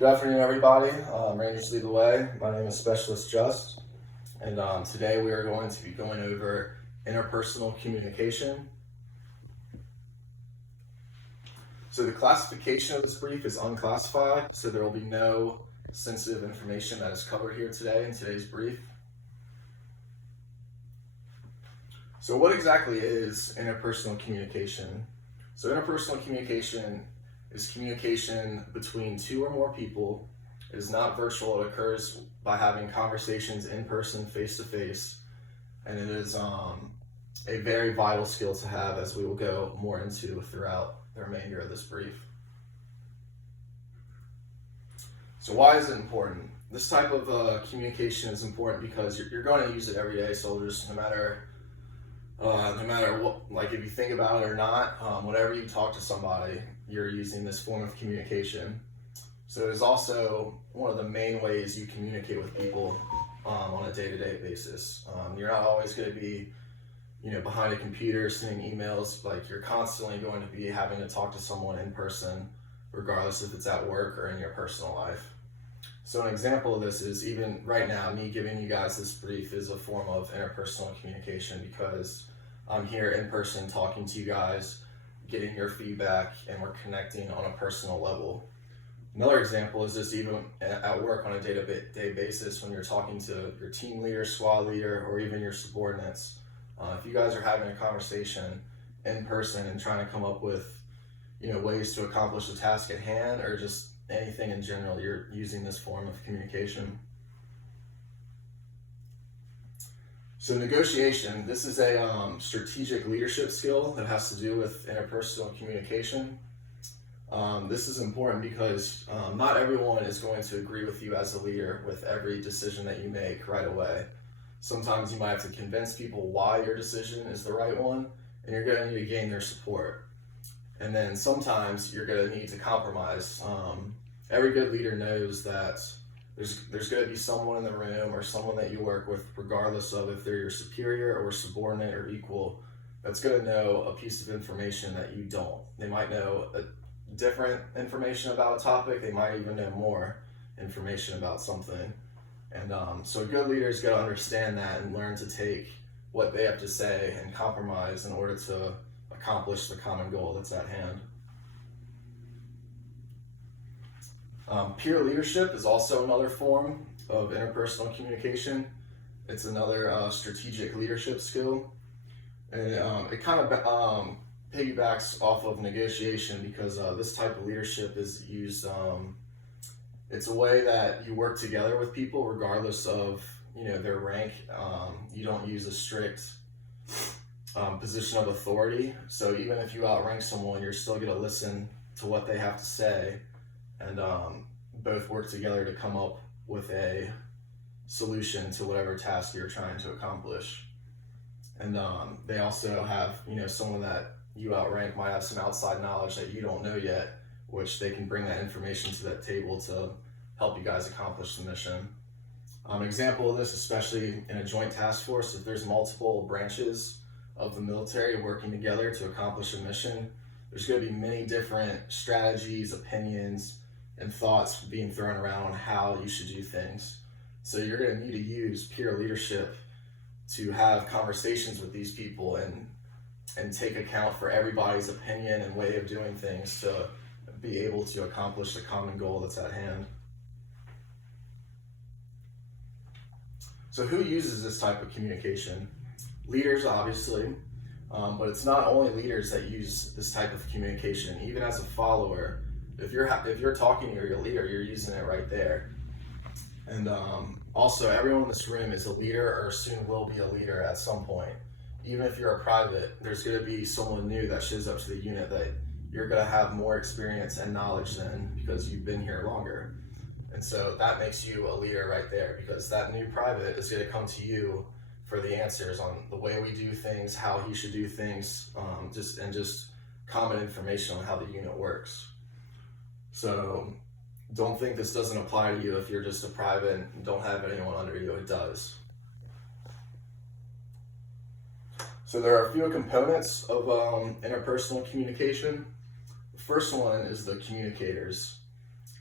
Good afternoon, everybody. Rangers lead the way. My name is Specialist Just, and today we are going to be going over interpersonal communication. So the classification of this brief is unclassified, so there will be no sensitive information that is covered here today in today's brief. So what exactly is interpersonal communication? So interpersonal communication is communication between two or more people. It is not virtual. It occurs by having conversations in person, face to face, and it is a very vital skill to have, as we will go more into throughout the remainder of this brief. So why is it important? This type of communication is important because you're going to use it every day, soldiers, no matter what, like if you think about it or not, whenever you talk to somebody, you're using this form of communication. So it is also one of the main ways you communicate with people on a day-to-day basis. You're not always going to be, behind a computer sending emails. Like, you're constantly going to be having to talk to someone in person, regardless if it's at work or in your personal life. So an example of this is, even right now, me giving you guys this brief is a form of interpersonal communication, because I'm here in person talking to you guys, getting your feedback, and we're connecting on a personal level. Another example is just even at work on a day-to-day basis, when you're talking to your team leader, squad leader, or even your subordinates. If you guys are having a conversation in person and trying to come up with ways to accomplish the task at hand, or just anything in general, you're using this form of communication. So negotiation, this is a strategic leadership skill that has to do with interpersonal communication. This is important because not everyone is going to agree with you as a leader with every decision that you make right away. Sometimes you might have to convince people why your decision is the right one, and you're going to need to gain their support. And then sometimes you're going to need to compromise. Every good leader knows that there's going to be someone in the room or someone that you work with, regardless of if they're your superior or subordinate or equal, that's going to know a piece of information that you don't. They might know a different information about a topic. They might even know more information about something. And so a good leader is going to understand that and learn to take what they have to say and compromise in order to accomplish the common goal that's at hand. Peer leadership is also another form of interpersonal communication. It's another strategic leadership skill, and it kind of piggybacks off of negotiation, because this type of leadership is used. It's a way that you work together with people regardless of their rank. You don't use a strict position of authority. So even if you outrank someone, you're still going to listen to what they have to say, and both work together to come up with a solution to whatever task you're trying to accomplish. And they also have, someone that you outrank might have some outside knowledge that you don't know yet, which they can bring that information to that table to help you guys accomplish the mission. An example of this, especially in a joint task force, if there's multiple branches of the military working together to accomplish a mission, there's going to be many different strategies, opinions, and thoughts being thrown around on how you should do things. So you're going to need to use peer leadership to have conversations with these people and take account for everybody's opinion and way of doing things to be able to accomplish the common goal that's at hand. So who uses this type of communication? Leaders, obviously, but it's not only leaders that use this type of communication. Even as a follower, if you're talking to your leader, you're using it right there. And also, everyone in this room is a leader or soon will be a leader at some point. Even if you're a private, there's going to be someone new that shows up to the unit that you're going to have more experience and knowledge than, because you've been here longer. And so that makes you a leader right there, because that new private is going to come to you for the answers on the way we do things, how he should do things, just common information on how the unit works. So don't think this doesn't apply to you if you're just a private and don't have anyone under you. It does. So there are a few components of interpersonal communication. The first one is the communicators.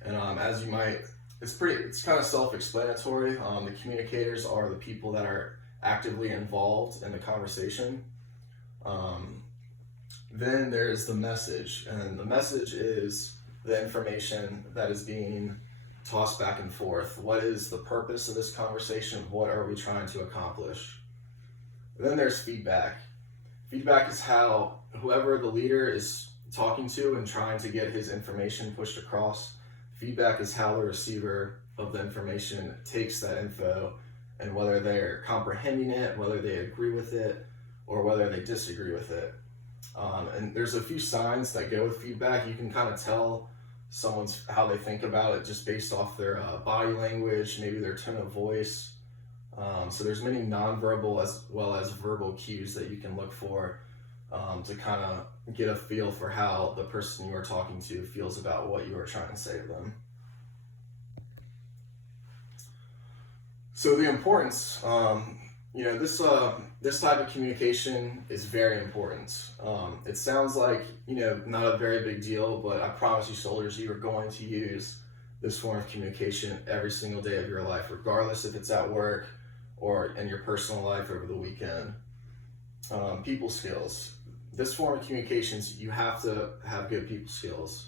And as you might, it's kind of self-explanatory. The communicators are the people that are actively involved in the conversation. Then there's the message, and the message is the information that is being tossed back and forth. What is the purpose of this conversation? What are we trying to accomplish? Then there's feedback. Feedback is how whoever the leader is talking to and trying to get his information pushed across. Feedback is how the receiver of the information takes that info, and whether they're comprehending it, whether they agree with it, or whether they disagree with it. And there's a few signs that go with feedback. You can kind of tell someone's how they think about it just based off their body language, maybe their tone of voice. So there's many nonverbal as well as verbal cues that you can look for to kind of get a feel for how the person you are talking to feels about what you are trying to say to them. So the importance, this type of communication is very important. It sounds like, not a very big deal, but I promise you, soldiers, you are going to use this form of communication every single day of your life, regardless if it's at work or in your personal life over the weekend. People skills. This form of communications, you have to have good people skills,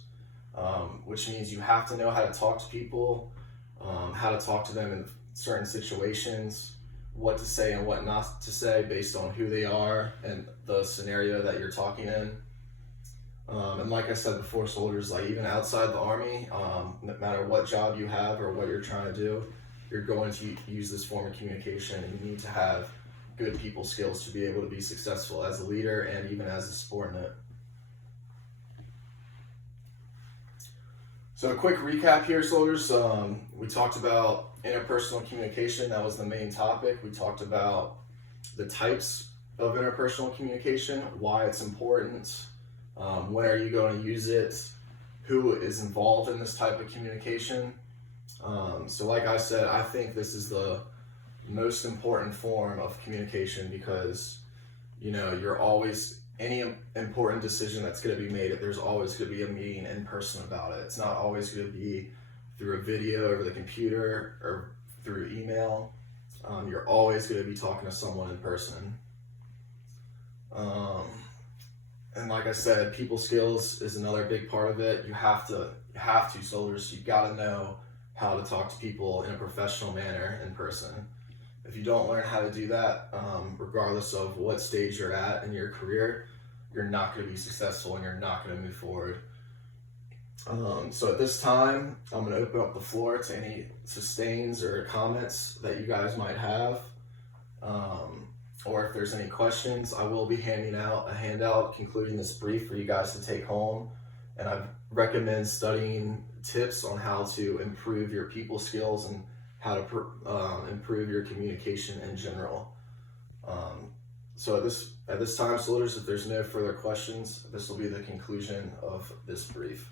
which means you have to know how to talk to people, how to talk to them in certain situations, what to say and what not to say based on who they are and the scenario that you're talking in. And like I said before, soldiers, like even outside the Army, no matter what job you have or what you're trying to do, you're going to use this form of communication, and you need to have good people skills to be able to be successful as a leader and even as a subordinate. So a quick recap here, soldiers. We talked about interpersonal communication. That was the main topic. We talked about the types of interpersonal communication, why it's important, when are you going to use it, who is involved in this type of communication. So like I said, I think this is the most important form of communication because, you're always, any important decision that's going to be made, there's always going to be a meeting in person about it. It's not always going to be through a video over the computer or through email. You're always going to be talking to someone in person. And like I said, people skills is another big part of it. You have to, soldiers, you got to know how to talk to people in a professional manner in person. If you don't learn how to do that, regardless of what stage you're at in your career, you're not going to be successful and you're not going to move forward. So at this time, I'm going to open up the floor to any sustains or comments that you guys might have. Or if there's any questions, I will be handing out a handout concluding this brief for you guys to take home. And I recommend studying tips on how to improve your people skills and how to improve your communication in general. So at this time, soldiers, if there's no further questions, this will be the conclusion of this brief.